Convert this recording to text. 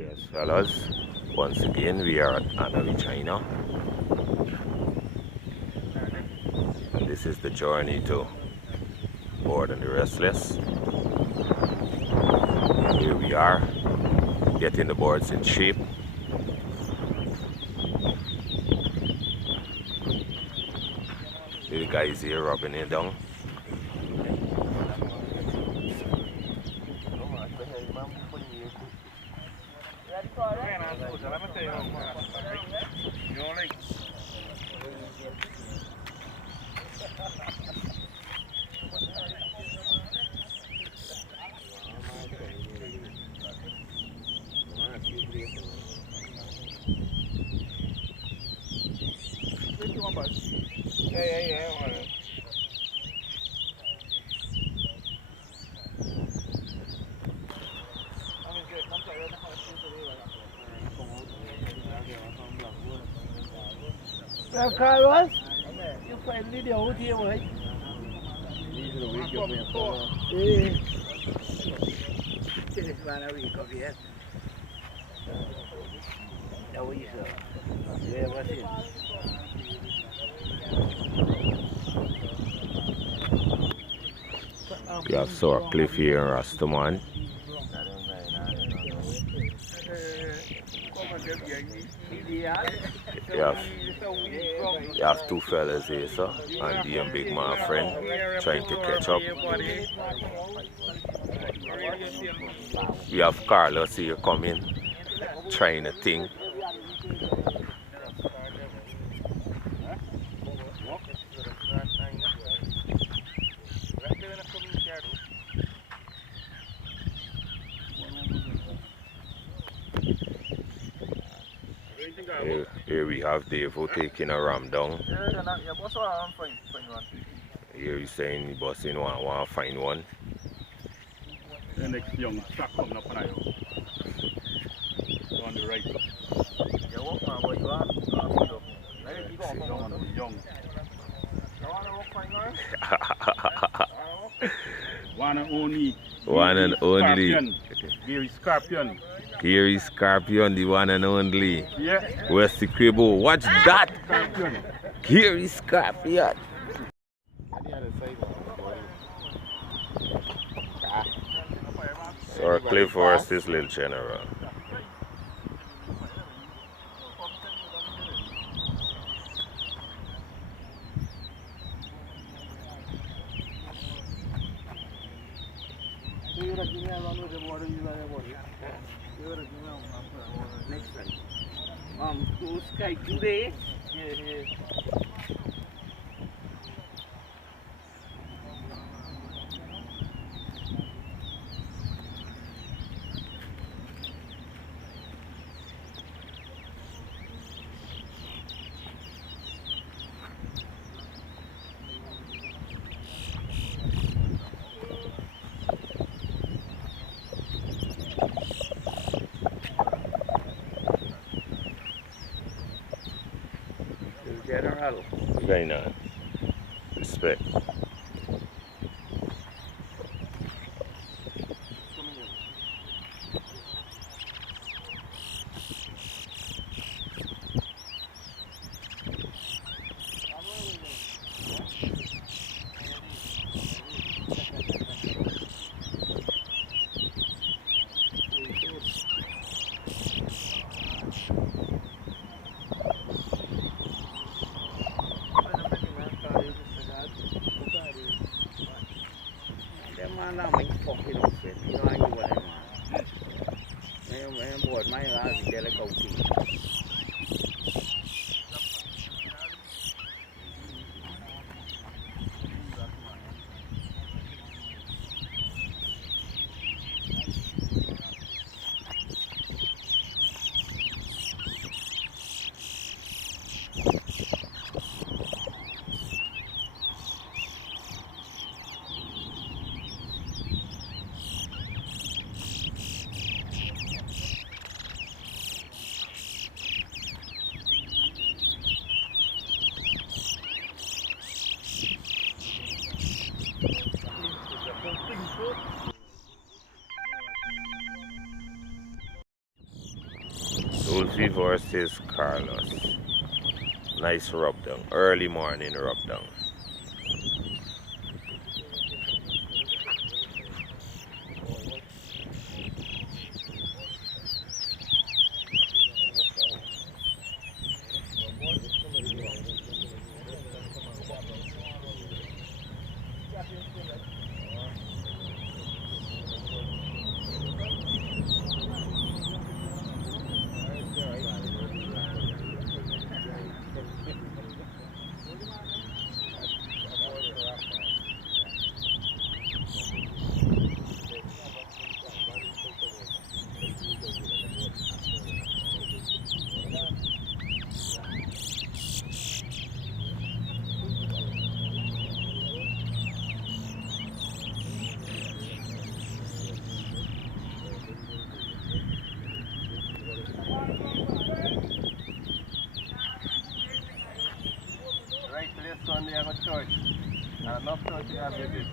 Yes, fellas. Once again, we are at Regina, and this is the journey to board on the Restless. Here we are, getting the boards in shape. The guys here rubbing it down. Carlos, you find video out here, right? This man a week of here. How is it? Yeah, what's it? We have Sour Cliff here in Rastaman. You have two fellas here, sir, and the big man friend trying to catch up. We have Carlos here coming, trying a thing. Here we have Devo taking a ram down. Here he's saying he busting one find one. The next young truck coming up on you. On the right. You walk man, but you are Young. One and only. Gary Scorpion. Gary Scorpion, the one and only. Yeah. Wessequibo. Watch that! Scorpion. Gary Scorpion. Sour Cliff versus Little General. next time. Blue sky today. Yeah. General. Very nice. Respect. Wolfie versus Carlos. Nice rub down. Early morning rub down. Right to this Sunday I go to church. And enough church you have visit.